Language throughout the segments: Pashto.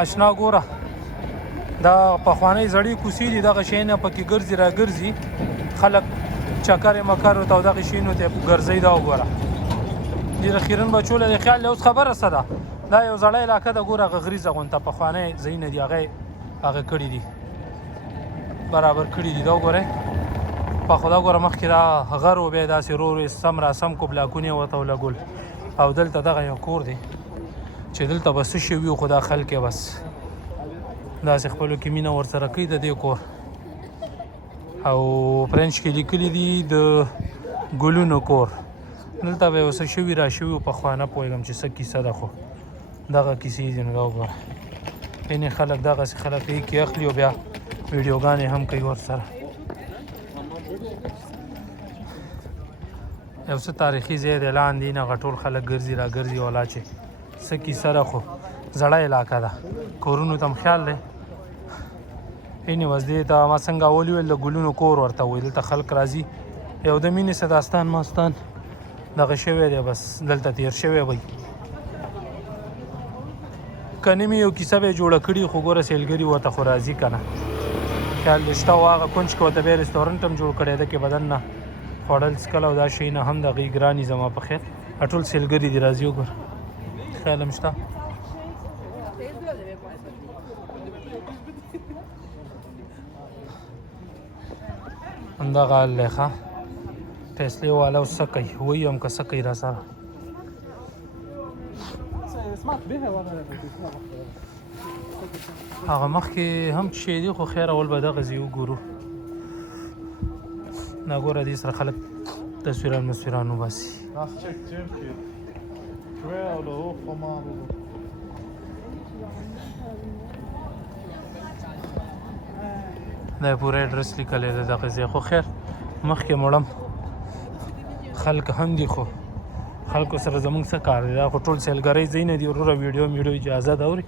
اشنا ګوره دا پخوانی زړې کوڅې دي دغه شی نه پکې ګرځي را ګرځي خلک چکر مکر ورته او دغه شیانو ته ګرځي دا وګوره ډېره خیرن بچوله دی خیال دی اوس خبره څه ده دا یو زړه علاقه ده ګوره هغه غریزه غونته پخوانی ځایونه دي هغه کړي دي برابر کړي دي دا وګورئ په خدا ګوره مخکې دا غر و بیا داسې رو رو سم را سم کو بلاکونه یې ورته ولګول او دلته دغه یو کور دی چې دلته به څه شوي وي خو دا خلک یې بس داسې خپلو کې مینه ورسره کوي د دې کور او فرنچ کې لیکلي دي د ګلونو کور دلته به یو څه شوي را شوي پخوا نه پوهېږم چې څه کیسه ده خو دغه کیسې دي نو دا وګوره یعنې خلک دغسې خلک یې کې اخلي او بیا ویډیوګانې هم کوي ورسره یو څه تاریخي ځای دی لاندې نه هغه ټول خلک ګرځي را ګرځي والا چې څه کیسه ده خو زړه علاقه ده کورونو ته هم خیال دی یعنې اوس دې ته ما څنګه اول ویل د ګلونو کور ورته وایي دلته خلک راځي یو د مینې څه داستان ماستان دغه شوی دی بس دلته تیر شوی وی که نه مې یو کیسه به یې جوړه کړي خو ګوره سیلګري ورته خو راځي که نه خیال دی شته او هغه کونج کې ورته بیا رستورانټ هم جوړ کړی ده کې بدن نه خوړل څکل او دا شیونه هم د هغې ګراني زما په خیر ټول سیلګري دي راځي وګوره خیال هم شته همدغه حال دی ښه فیصلې والا اوس څه کوي وایي هم که څه کوي را سره هغه مخکې هم شی دی خو خیر اول به دغه ځای وګورو دا ګوره دې سره خلک تصویران وباسي دا یې پوره اډرس لیکلی دی دغه ځای خو خیر مخکې مړم خلک هم دي خو خلکو سره زموږ څه کار دی دا خو ټول سیلګرۍ ځایونه دي وروره ویډیو اجازه ده اوري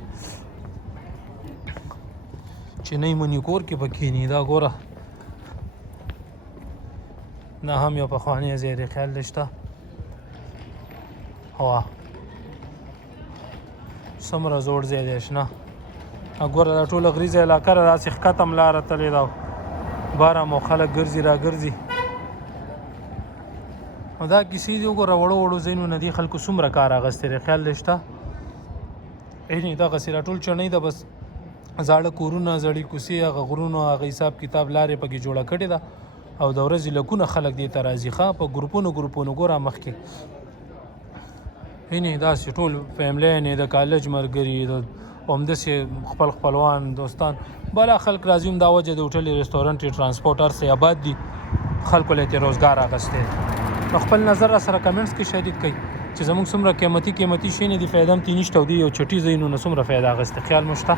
چې نه یې مني کور کې به کښېني دا ګوره دا هم یو پخوانی ځای دی خیال دی شته هوا څومره زوړ ځای دی اشنا ګوره دا ټوله غریزه علاقه ده داسې ښکته هم لاره تلې ده باره مو خلک ګرځي را ګرځي او دا کیسې دي وګوره وړو وړو ځایونه دي خلکو څومره کار اخیستی دی خیال دی شته یعنې دغسې را ټول چڼۍ ده بس زاړه کورونه زړې کوڅې هغه غرونو هغه حساب کتاب لارې پکې جوړه کړې ده او د ورځې لکونه خلک دې ته راځي ښه په ګروپونو ګوره مخکې یعنې داسې ټول فیملیانې د کالج ملګري د همداسې خپلوان دوستان بلا خلک راځي هم دا وجه د هوټل رستورانټ ټرانسپورټ هر څه آباد دي خلکو له یې روزګار اخیستی نو خپل نظر را سره کمنټس کې شریک کړئ چې زموږ څومره قیمتي شی نه دي فایده هم ترې نشته او دې یو چټي ځایونو نه څومره فایده اخیسته خیال مو شته